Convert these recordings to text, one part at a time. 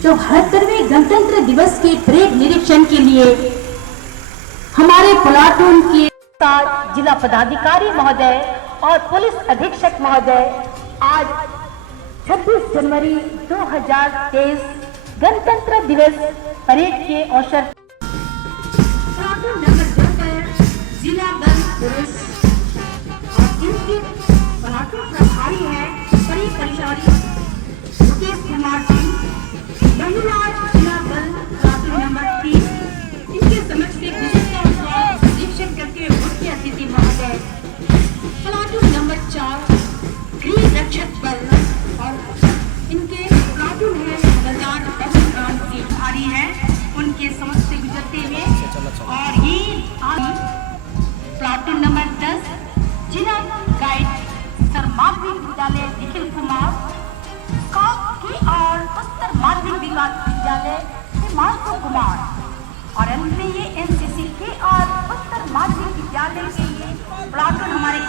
74वें गणतंत्र दिवस के परेड निरीक्षण के लिए हमारे प्लाटून के साथ जिला पदाधिकारी महोदय और पुलिस अधीक्षक महोदय आज 26 जनवरी 2023 गणतंत्र दिवस परेड के अवसर प्लाटून नंबर 2 पर जिला बल पुलिस और इनके प्लाटून प्रभारी है परिचारी मुकेश कुमार सिंह, महिला जिला बल प्लाटून नंबर 3 इनके समक्ष से निरीक्षण करते हुए मुख्य अतिथि महोदय प्लाटून नंबर 4 गृह रक्षक बल और इनके प्लाटून है हवलदार अभिमान सिंह भारी है, उनके समक्ष से गुजरते हुए और ये प्लाटून नंबर 10 जिला गाइड सर माध्यमिक विद्यालय निखिल कुमार की और उत्तर माध्यमिक विद्यालय हिमांशु कुमार और अंत में ये एनसीसी के और उत्तर माध्यमिक विद्यालय के ये प्लाटून हमारे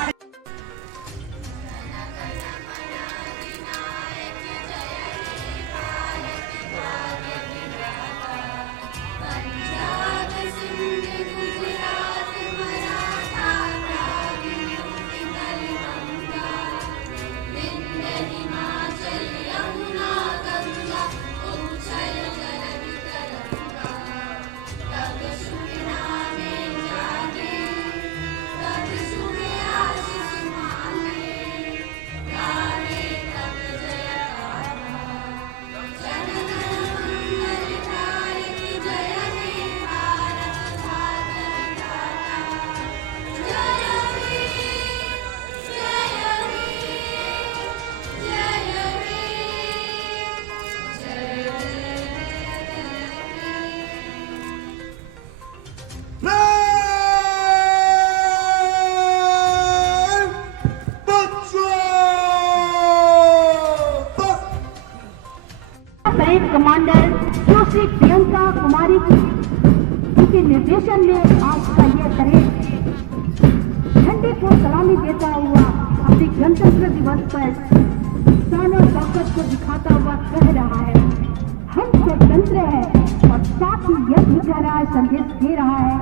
परेड कमांडर सुश्री प्रियंका कुमारी के निर्देशन में आज का यह परेड झंडे को सलामी देता हुआ अपने गणतंत्र दिवस पर शान और ताकत को दिखाता हुआ कह रहा है, हम स्वतंत्र है और साथ ही यह भी कह रहा है, संदेश दे रहा है,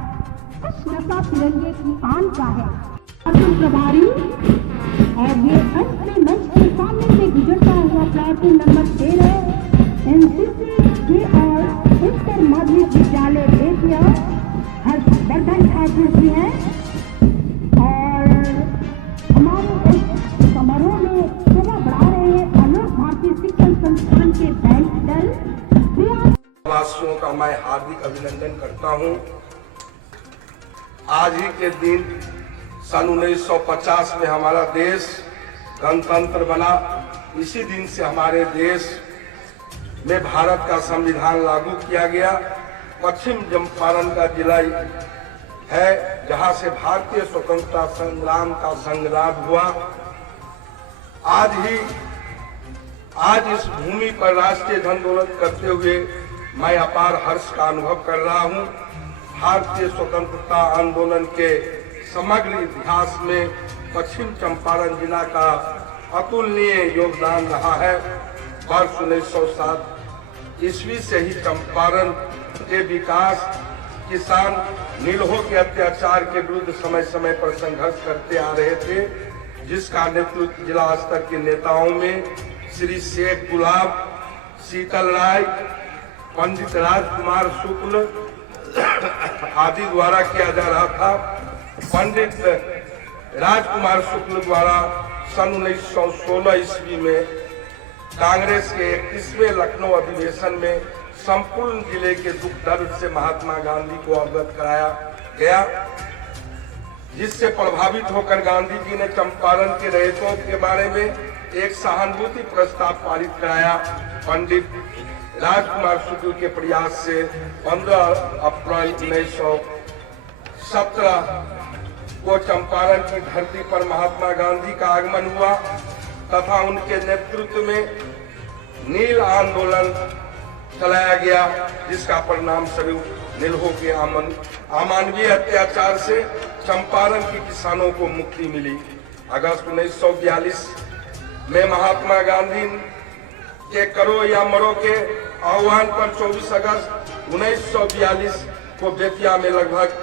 कुछ नशा तिरंगे की आन का है। प्लाटून प्रभारी और ये अंत में मंच के सामने से गुजरता हुआ प्लाटून नंबर 13 एनसीसी के और उत्तर माध्यमिक विद्यालय देखिए हर्षवर्धन ठाकुर जी हैं और हमारे इस समारोह में शोभा बढ़ा रहे हैं आलोक भारतीय शिक्षण संस्थान के बैंक दल वासियों का मैं हार्दिक अभिनंदन करता हूं। आज ही के दिन सन 1950 में हमारा देश गणतंत्र बना। इसी दिन से हमारे देश में भारत का संविधान लागू किया गया। पश्चिम चंपारण का जिला है जहां से भारतीय स्वतंत्रता संग्राम का संग्राम हुआ। आज इस भूमि पर राष्ट्रीय ध्वज करते हुए मैं अपार हर्ष का अनुभव कर रहा हूं। भारतीय स्वतंत्रता आंदोलन के समग्र इतिहास में पश्चिम चंपारण जिला का अतुलनीय योगदान रहा है। वर्ष 1907 ईस्वी से ही चंपारण के विकास, किसान नीलहों के अत्याचार के विरुद्ध समय समय पर संघर्ष करते आ रहे थे, जिसका नेतृत्व जिला स्तर के नेताओं में श्री शेख गुलाब, शीतल राय, पंडित राजकुमार शुक्ल आदि द्वारा किया जा रहा था। पंडित राजकुमार शुक्ल द्वारा सन 1916 ईस्वी में कांग्रेस के 21वें लखनऊ अधिवेशन में संपूर्ण जिले के दुख दर्द से महात्मा गांधी को अवगत कराया गया, जिससे प्रभावित होकर गांधी जी ने चंपारण के रैयतों के बारे में एक सहानुभूति प्रस्ताव पारित कराया। पंडित राजकुमार शुक्ल के प्रयास से 15 अप्रैल 1917 को चंपारण की धरती पर महात्मा गांधी का आगमन हुआ तथा उनके नेतृत्व में नील आंदोलन चलाया गया, जिसका परिणाम स्वरूप नीलहों के अमानवीय अत्याचार से चंपारण के किसानों को मुक्ति मिली। अगस्त 1942 में महात्मा गांधी के करो या मरो के आह्वान पर 24 अगस्त 1942 को बेतिया में लगभग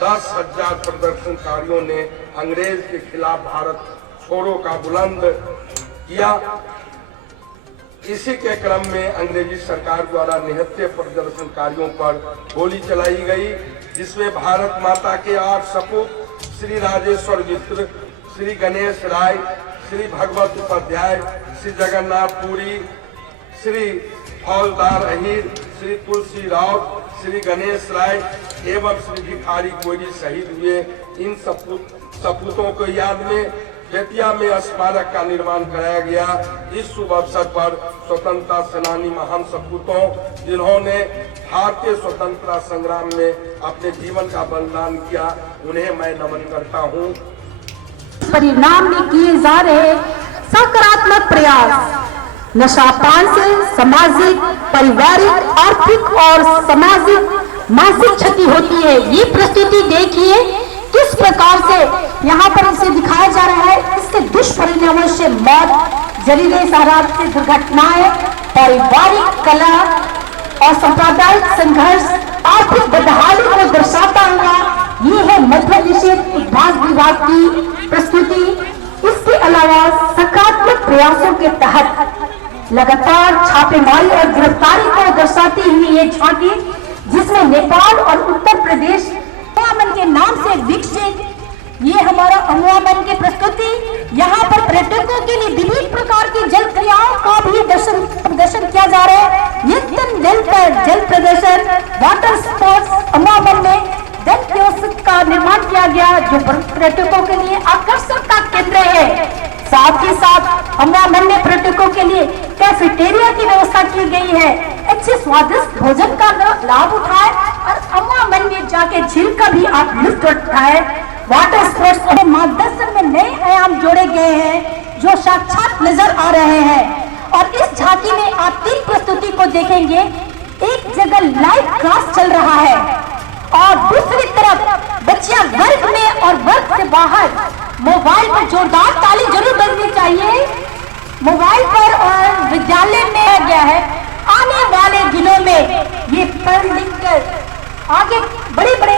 10,000 प्रदर्शनकारियों ने अंग्रेज के खिलाफ भारत छोड़ो का बुलंद किया। इसी के क्रम में अंग्रेजी सरकार द्वारा निहत्थे प्रदर्शनकारियों पर गोली चलाई गई, जिसमें भारत माता के 8 सपूत श्री राजेश्वर मिश्र, श्री गणेश राय, श्री भगवत उपाध्याय, श्री जगन्नाथ पुरी, श्री फौजदार अहिर, श्री तुलसी राव, श्री गणेश राय एवं श्री भिखारी कोयरी शहीद हुए। इन सपूतों को याद में बेतिया में स्मारक का निर्माण कराया गया। इस शुभ अवसर पर स्वतंत्रता सेनानी महान सपूतों, जिन्होंने भारतीय स्वतंत्रता संग्राम में अपने जीवन का बलिदान किया, उन्हें मैं नमन करता हूँ। परिणाम में किए जा रहे सकारात्मक प्रयास नशापान से सामाजिक, पारिवारिक, आर्थिक और सामाजिक मानसिक क्षति होती है। ये प्रस्तुति देखिए किस प्रकार से यहाँ पर इसे दिखाया जा रहा है। इसके दुष्परिणामों से मौत, जहरीले शराब से दुर्घटनाएं, पारिवारिक कलह और सांप्रदायिक संघर्ष, आर्थिक बदहाली को दर्शाता हुआ ये है मध्य निषेध उद्भास विभाग की प्रस्तुति। इसके अलावा सकारात्मक प्रयासों के तहत लगातार छापेमारी और गिरफ्तारी को दर्शाती हुई ये झांकी, जिसमें नेपाल और उत्तर प्रदेश अमूमन के नाम से विकसित ये हमारा अमूमन की प्रस्तुति। यहाँ पर पर्यटकों के लिए विभिन्न प्रकार की जल क्रियाओं का भी प्रदर्शन किया जा रहा है। नित्यम जल पर जल प्रदर्शन, वाटर स्पोर्ट्स अमूमन में जल कियोस्क का निर्माण किया गया, जो पर्यटकों के लिए आकर्षण का केंद्र है। साथ ही साथ अमूमन में पर्यटकों के लिए कैफेटेरिया की व्यवस्था की गई है। अच्छे स्वादिष्ट भोजन का लाभ उठाए और अमूमन में जाके झील का भी आप लुत्फ उठाए। वाटर स्पोर्ट्स और मार्गदर्शन में नए आयाम जोड़े गए हैं, जो साक्षात नजर आ रहे हैं। और इस झांकी में आप 3 प्रस्तुति को देखेंगे। एक जगह लाइव क्लास चल रहा है और दूसरी तरफ बच्चियां वर्ग में और वर्ग से बाहर मोबाइल पर जोरदार ताली जरूर बजनी चाहिए। मोबाइल पर और विद्यालय में गया है। आने वाले दिनों में ये पढ़ लिख कर आगे बड़े बड़े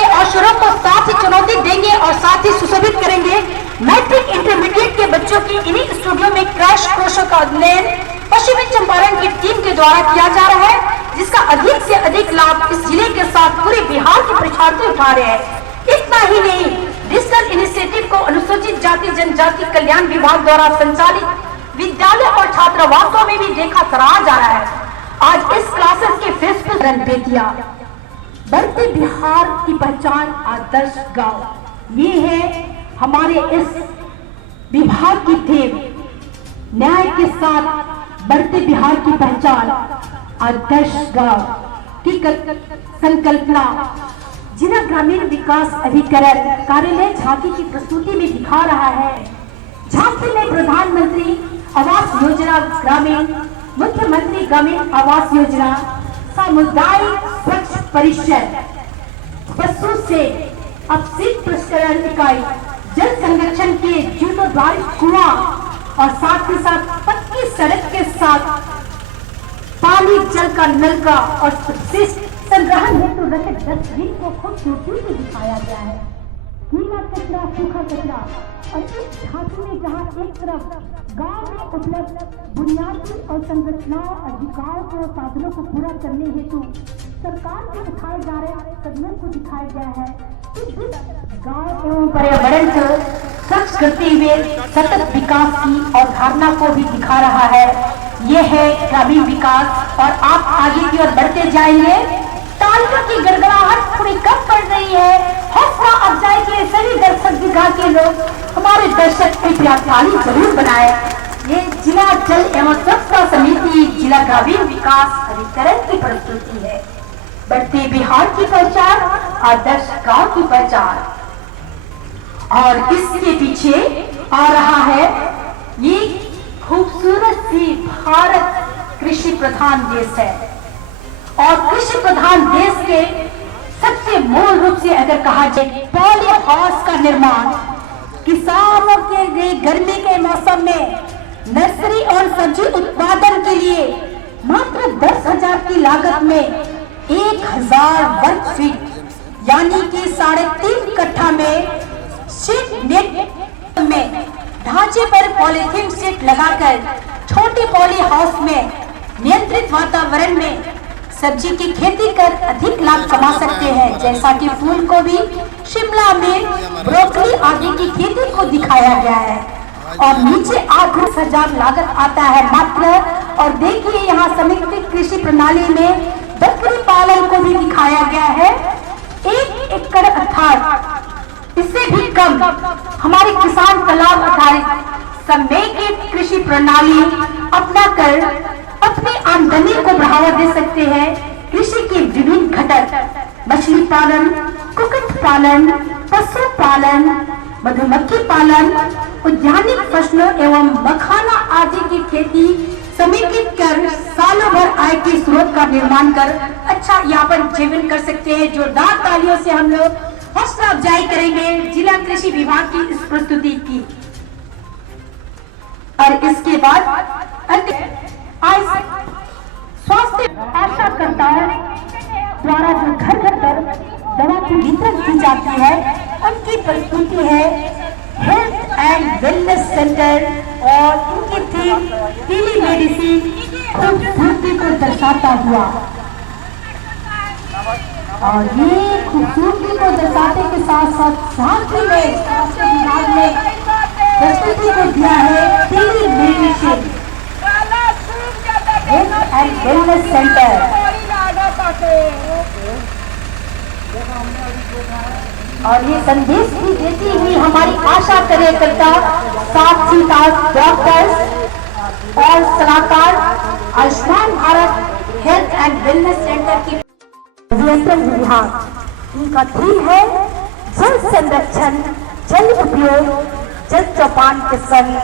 अवसरों को साथ ही चुनौती देंगे और साथ ही सुशोभित करेंगे। मैट्रिक इंटरमीडिएट के बच्चों की इन्हीं स्टूडियो में क्रैश कोर्सों का अध्ययन पश्चिमी चंपारण की टीम के द्वारा किया जा रहा है, जिसका अधिक से अधिक लाभ इस जिले के साथ पूरे बिहार के परीक्षार्थी उठा रहे हैं। इतना ही नहीं, डिजिटल इनिशिएटिव को अनुसूचित जाति जनजाति कल्याण विभाग द्वारा संचालित विद्यालय और छात्रावासों में भी देखा सराहा जा रहा है। आज इस क्लासेस के फेसबुक रन बेतिया बढ़ते बिहार की पहचान आदर्श गांव, ये है हमारे इस विभाग की थीम। न्याय के साथ बढ़ते बिहार की पहचान आदर्श गांव की संकल्पना जिला ग्रामीण विकास अभिकरण कार्यालय झांकी की प्रस्तुति में दिखा रहा है। झांकी में प्रधानमंत्री आवास योजना ग्रामीण, मुख्यमंत्री ग्रामीण आवास योजना, सामुदायिक स्वच्छ परिषद, पशु से अपशिष्ट प्रसंस्करण इकाई, जल संरक्षण के जीर्णोद्धारित कुआं और साथ ही साथ पक्की सड़क के साथ पानी जल का नलका और अपशिष्ट संग्रहण हेतु रखे डस्टबिन को खूबसूरती से दिखाया गया है। गीला कचरा, सूखा कचरा और इस झांकी में जहाँ एक तरफ गांव में उपलब्ध बुनियादी और संरचनाओं अधिकारों को साधनों को पूरा करने हेतु सरकार के उठाए जा रहे कदमों को दिखाया गया है। गांव एवं पर्यावरण को स्वच्छ करते हुए सतत विकास की अवधारणा को भी दिखा रहा है। ये है ग्रामीण विकास और आप आगे की ओर बढ़ते जाएंगे। तालियों की गड़गड़ाहट थोड़ी कम पड़ रही है। हौसला अफजाई के सभी दर्शक विभाग के लोग हमारे दर्शक कृपया ताली जरूर बनाए। ये जिला जल एवं स्वच्छता समिति जिला ग्रामीण विकास अभिकरण की प्रस्तुति है। बढ़ते बिहार की पहचान, आदर्श गांव की पहचान। और इसके पीछे आ रहा है ये खूबसूरत सी भारत कृषि प्रधान देश है। और कृषि प्रधान देश के सबसे मूल रूप से अगर कहा जाए पॉली हाउस का निर्माण किसानों के लिए गर्मी के मौसम में नर्सरी और सब्जी उत्पादन लिए मात्र 10,000 की लागत में 1,000 वर्ग फीट यानी कि 3.5 कट्ठा में शीट नेट में ढांचे पर पॉलीथीन शीट लगाकर छोटी पॉली हाउस में नियंत्रित वातावरण में सब्जी की खेती कर अधिक लाभ कमा सकते हैं। जैसा कि फूल गोभी, शिमला मिर्च, ब्रोकली आदि की खेती को दिखाया गया है और नीचे 8,000 लागत आता है मात्र। और देखिए यहाँ समेकित कृषि प्रणाली में बकरी पालन को भी दिखाया गया है। 1 एकड़ अर्थात इससे भी कम हमारे किसान तालाब आधारित समेकित कृषि प्रणाली अपनाकर अपनी आमदनी को बढ़ावा दे सकते हैं। कृषि के विभिन्न घटक मछली पालन, कुक्कुट पालन, पशु पालन, मधुमक्खी पालन, उद्यानिक फसलों एवं मखाना आदि की खेती समेकित कर सालों भर आय के स्रोत का निर्माण कर अच्छा यापन जीवन कर सकते हैं। जोरदार तालियों से हम लोग हौसला अफजाई करेंगे जिला कृषि विभाग की इस प्रस्तुति की। और इसके बाद स्वास्थ्य आशा कर्ताओं द्वारा जो घर घर पर दवा की वितरण की जाती है उनकी प्रस्तुति है हेल्थ एंड वेलनेस सेंटर और इनकी थीम टेली मेडिसिन खूबसूरती को दर्शाता हुआ। और ये खूबसूरती को दर्शाते के साथ साथ स्वास्थ्य में स्वास्थ्य विभाग ने प्रस्तुति को दिया है telemedicine health and wellness centre. और ये संदेश भी देती हुई हमारी आशा कार्यकर्ता साथ ही साथ डॉक्टर्स और सलाहकार Ayushman Bharat health and wellness centre की नियंत्रण विभाग। इनका थीम है जल संरक्षण, जल उपयोग, जल चौपान के संग।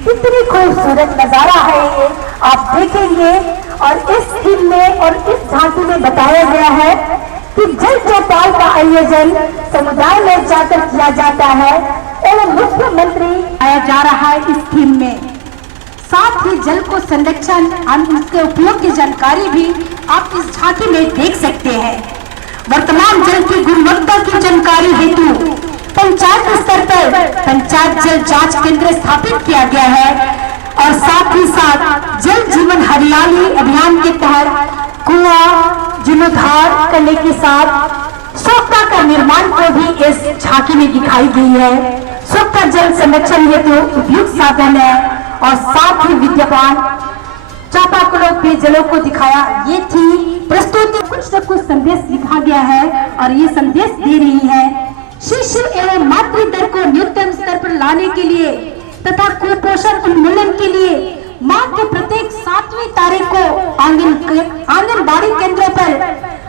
कितनी खूबसूरत नजारा है ये आप देखेंगे। और इस थीम में और इस झांकी में बताया गया है कि जल चौपाल का आयोजन समुदाय में जाकर किया जाता है एवं मुख्यमंत्री आया जा रहा है इस थीम में। साथ ही जल को संरक्षण और उसके उपयोग की जानकारी भी आप इस झांकी में देख सकते हैं। वर्तमान जल की गुणवत्ता की जानकारी हेतु पंचायत स्तर पर पंचायत जल जांच केंद्र स्थापित किया गया है और साथ ही साथ जल जीवन हरियाली अभियान के तहत कुआं जीर्णोद्धार करने के साथ सोखता का निर्माण को भी इस झांकी में दिखाई गई है। सोखता जल संरक्षण हेतु उपयुक्त साधन है और साथ ही विद्यमान चापाकलों पे जलों को दिखाया। ये थी प्रस्तुति। कुछ न कुछ संदेश लिखा गया है और ये संदेश दे रही है शिशु एवं मातृ दर को न्यूनतम स्तर पर लाने के लिए तथा कुपोषण उन्मूलन के लिए माह के प्रत्येक 7वीं तारीख को आंगनबाड़ी केंद्रों पर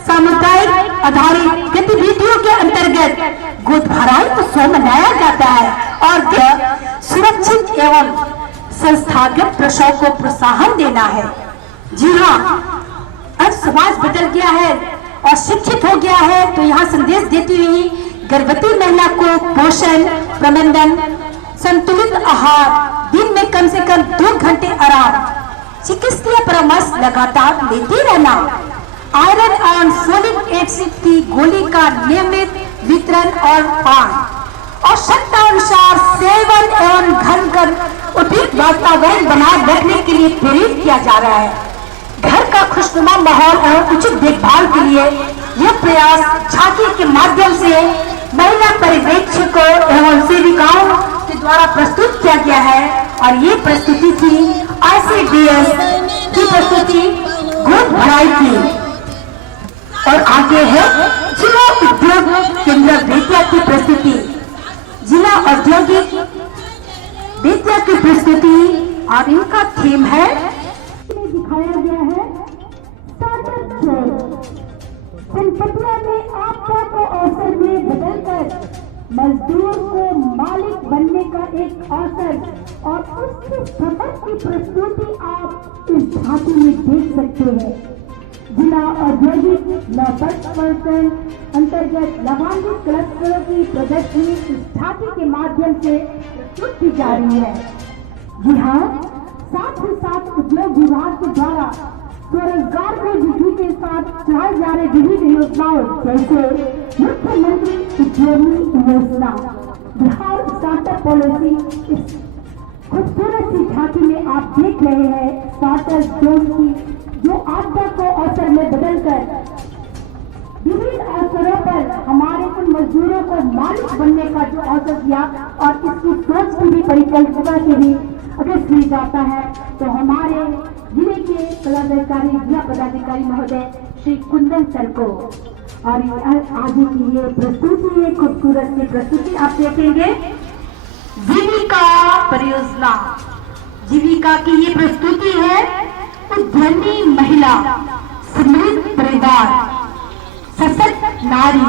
सामुदायिक आधारित गतिविधियों के अंतर्गत गोद भराई उत्सव मनाया जाता है और सुरक्षित एवं संस्थागत प्रसव को प्रोत्साहन देना है। जी हाँ, अब समाज बदल गया है और शिक्षित हो गया है तो यहाँ संदेश देती हुई गर्भवती महिला को पोषण प्रबंधन, संतुलित आहार, दिन में कम से कम 2 घंटे आराम, चिकित्सीय परामर्श लगातार लेते रहना, आयरन एवं फोलिक एसिड की गोली का नियमित वितरण और पान, आवश्यकतानुसार सेवन एवं घर उपयुक्त वातावरण बनाए रखने के लिए प्रेरित किया जा रहा है। घर का खुशनुमा माहौल एवं उचित देखभाल के लिए यह प्रयास झांकी के माध्यम से महिला पर्यवेक्षकों एवं सेविकाओं के द्वारा प्रस्तुत किया गया है। और ये प्रस्तुति थी ICDS की प्रस्तुति गोद भराई की। और आगे है जिला उद्योग केंद्र बेतिया की प्रस्तुति। जिला औद्योगिक बेतिया की प्रस्तुति और इनका थीम है दिखाया गया है संपत्तियों में आपदा को अवसर में बदलकर मजदूर को मालिक बनने का एक अवसर और उसके सफर की प्रस्तुति आप इस झांकी में देख सकते हैं। जिला औद्योगिक 10% अंतर्गत लाभान्वित क्लस्टरों की प्रदर्शनी इस झांकी के माध्यम से प्रस्तुत की जा रही है। जी हाँ, साथ ही साथ उद्योग विभाग के द्वारा स्वरोजगार को वृद्धि के साथ चलाए जा रहे विभिन्न योजनाओं जैसे मुख्यमंत्री उद्यमी योजना, बिहार स्टार्टअप पॉलिसी, इस खूबसूरत सी झांकी में आप देख रहे हैं स्टार्टअप जोन की जो आपदा को अवसर में बदलकर विभिन्न अवसरों पर हमारे उन मजदूरों को मालिक बनने का जो अवसर दिया और इसकी सोच की भी परिकल्पना के भी अगर की जाता है तो हमारे जिले के पदाधिकारी जिला पदाधिकारी महोदय श्री कुंदन सर को और आगे की ये प्रस्तुति, ये खूबसूरत सी प्रस्तुति आप देखेंगे जीविका परियोजना। जीविका की ये प्रस्तुति है उद्यमी महिला, समृद्ध परिवार, सशक्त नारी,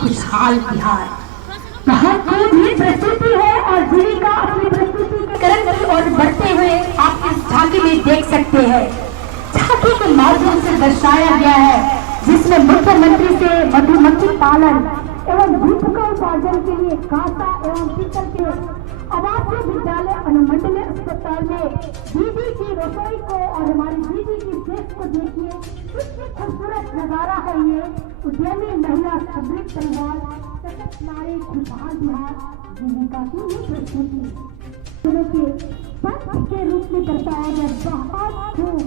खुशहाल बिहार। बहुत ही प्रस्तुति है और जीविका अपनी प्रस्तुति के करण की ओर बढ़ते हुए आप इस झांकी में देख सकते हैं। झांकी के माध्यम से दर्शाया गया है जिसमें मुख्यमंत्री से मधुमक्खी पालन एवं दीपिका उपार्जन के लिए कांसा एवं पीतल के आवासीय विद्यालय अनुमंडलीय अस्पताल में दीदी की रसोई को और हमारी दीदी की सेफ को देखिए, कितनी खूबसूरत नजारा है ये। उद्यमी महिला, समृद्ध परिवार, सशक्त नारी, खुशहाल बिहार, जीविका की ये प्रस्तुति पंच के रूप में दर्शाया गया। बहुत खूब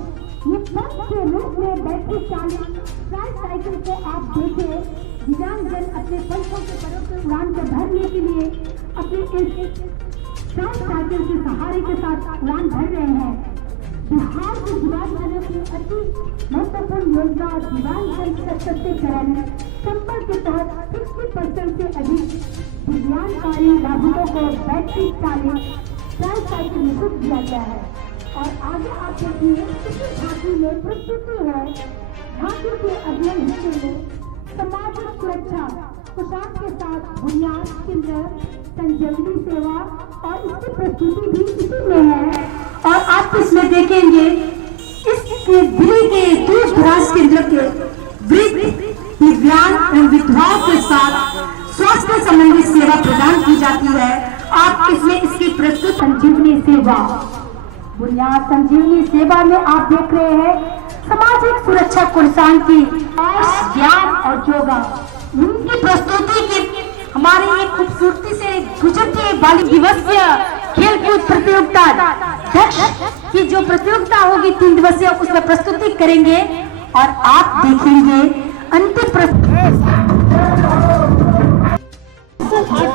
ये पंच के रूप में बैटरी चालित साइकिल को आप देखें, दिव्यांगजन अपने पंखों के परों के उड़ान को भरने के लिए अपनी इस साइकिल के सहारे के साथ उड़ान भर रहे हैं। बिहार के दिव्यांगजनों की अति महत्वपूर्ण योजना दिव्यांगजन सशक्तिकरण संबल के तहत 60% से अधिक दिव्यांगकारी नागरिकों को बैटरी चालित साइकिल निःशुल्क दिया गया है। और आगे आप देखिए इसी झांकी में प्रस्तुति है। झांकी के अगले हिस्से में सामाजिक सुरक्षा पोशाक के साथ बुनियाद केंद्र संजीवनी सेवा और इसकी प्रस्तुति भी इसी में है। और आप इसमें देखेंगे इसके दिल्ली के दूर दराज केंद्र के वृद्ध, दिव्यांग एवं विधवाओं के साथ स्वास्थ्य संबंधी सेवा प्रदान की जाती है। आप इसमें इसकी प्रस्तुत संजीवनी सेवा, बुनियाद संजीवनी सेवा में आप देख रहे हैं सामाजिक सुरक्षा कुर्सान की ज्ञान और योगा, उनकी प्रस्तुति की हमारी एक खूबसूरती से गुजरती बालिक दिवसीय खेल कूद प्रतियोगिता की जो प्रतियोगिता होगी 3 दिवसीय, उसमें प्रस्तुति करेंगे और आप देखेंगे अंतिम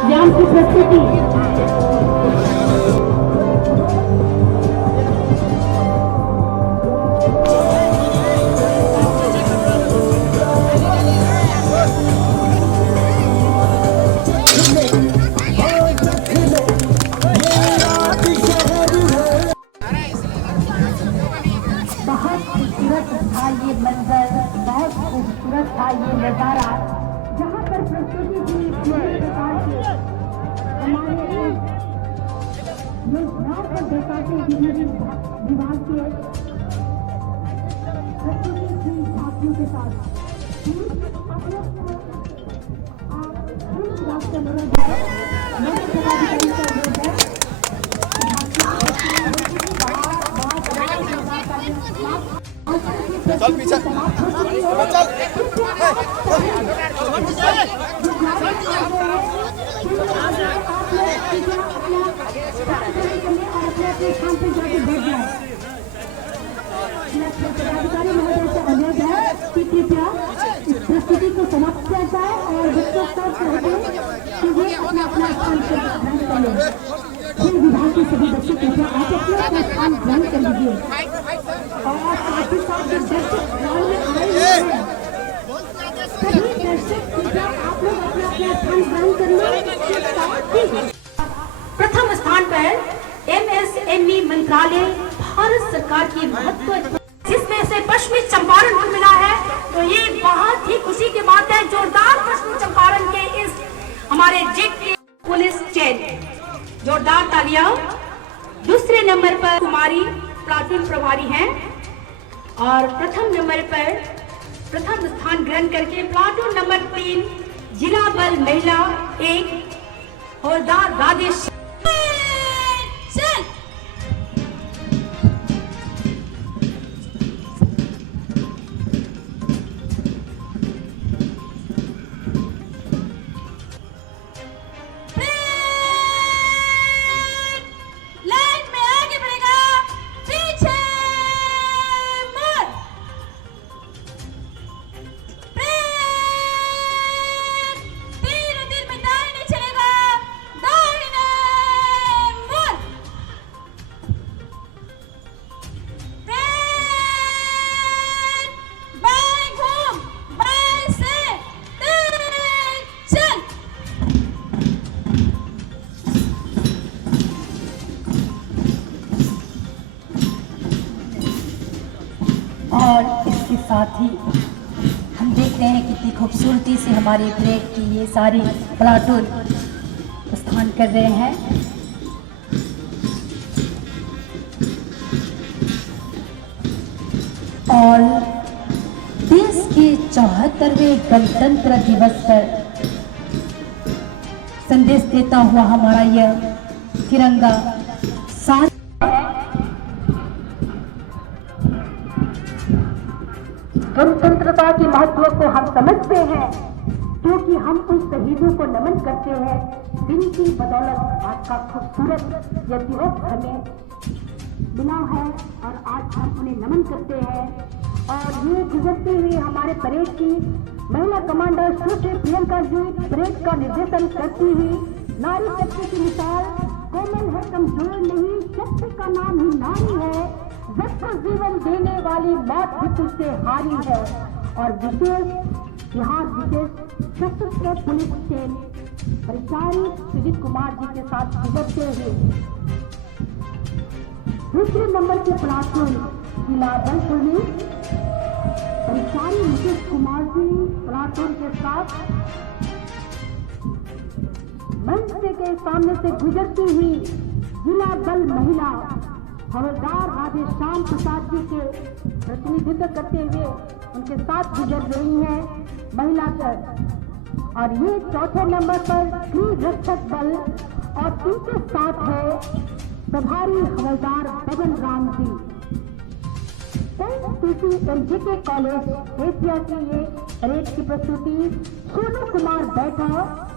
ज्ञान की प्रस्तुति। नजारा जहाँ पर प्रस्तुति की प्रकार के हमारे योजनाओं को दर्शाते विभाग के प्रस्तुति की झांकियों के साथ चल पीछे चल पदाधिकारी महोदय से अनुरोध है कि कृपया इस प्रस्तुति को समाप्त किया जाए और बच्चों को वे अपना अपना स्थान ग्रहण कर लें। खेल विभाग के सभी बच्चे कृपया आप अपना स्थान ग्रहण कर लीजिए और साथ ही साथ जो दर्शक ग्राउंड में आए हुए हैं सभी दर्शक कृपया आप लोग अपना अपना स्थान ग्रहण कर लें। प्रथम स्थान पर MSME मंत्रालय भारत सरकार की महत्वपूर्ण, जिसमें से पश्चिमी चंपारण को मिला है, तो ये बहुत ही खुशी की बात है। जोरदार पश्चिमी चंपारण के इस हमारे जेट पुलिस चेन, जोरदार तालियां। दूसरे नंबर पर कुमारी प्लाटून प्रभारी हैं और प्रथम नंबर पर प्रथम स्थान ग्रहण करके प्लाटून नंबर 3 जिला बल महिला 1 हवलदार राजेश। और इसके साथ ही हम देख रहे हैं कितनी खूबसूरती से हमारे परेड की ये सारी प्लाटून प्रस्थान कर रहे हैं। और देश के 74वें गणतंत्र दिवस पर संदेश देता हुआ हमारा यह तिरंगा साथ गणतंत्रता के महत्व को हम समझते हैं, क्योंकि हम उन शहीदों को नमन करते हैं जिनकी बदौलत आज का खूबसूरत यह दिवस हमें मिला है और आज हम उन्हें नमन करते हैं। और ये गुजरते हुए हमारे परेड की महिला कमांडर सुश्री प्रियंका जी परेड का निर्देशन करती हुई नारी शक्ति की मिसाल, कोमल है कमजोर नहीं, शक्ति का नाम ही नारी है, सबको जीवन देने वाली मौत भी तुझसे हारी है। और विशेष यहाँ विशेष सशस्त्र पुलिस के परिचारी सुजीत कुमार जी के साथ गुजरते हुए दूसरे नंबर के प्लाटून जिला बल पुलिस परिचारी मुकेश कुमार जी प्लाटून के साथ मंच के सामने से गुजरती हुई जिला बल महिला हवलदार राधे श्याम प्रसाद जी के प्रतिनिधित्व करते हुए उनके साथ गुजर रही है महिला दल। और ये चौथे नंबर पर गृह रक्षक बल और इनके साथ है प्रभारी हवलदार Baban Ram ji. MGK college Asia की ये परेड की प्रस्तुति सोनू कुमार बैठा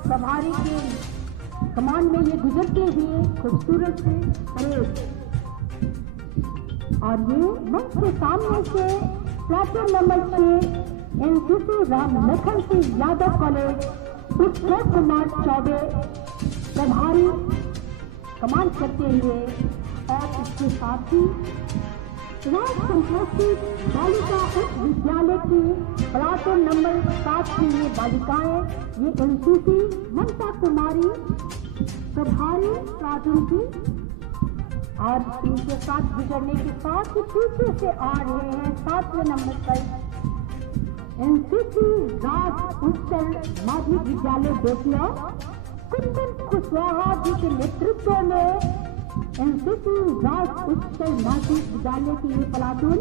प्रभारी के कमान में ये गुजरते हुए खूबसूरत से परेड। और ये मंच के सामने से platoon number 6 NCC Ram Lakhan Singh Yadav college उत्सव कुमार चौबे प्रभारी कमान करते हुए। और इसके साथ ही राज संतोषी बालिका उच्च विद्यालय की प्लाटून नंबर 7 की ये बालिकाएं, ये एनसीसी ममता कुमारी प्रभारी प्लाटून की। और इनके साथ गुजरने के साथ ही पीछे से आ रहे हैं 7वें नंबर पर एनसीसी राज उच्चतर माध्यमिक विद्यालय बेतिया कुंदन कुशवाहा जी के नेतृत्व में एनसीसी राज उच्चतर माध्यमिक विद्यालय की ये प्लाटून।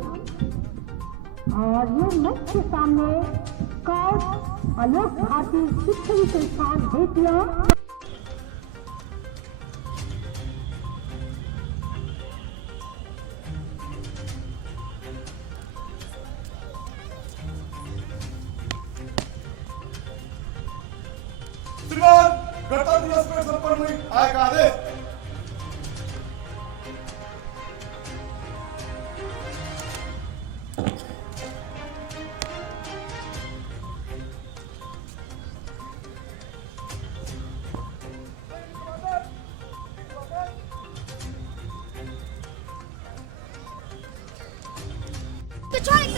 और ये मंच के सामने स्काउट आलोक भारती शिक्षण संस्थान बेतिया। श्रीमान गणतंत्र दिवस पर संपन्न हुई आय का आदेश। The trying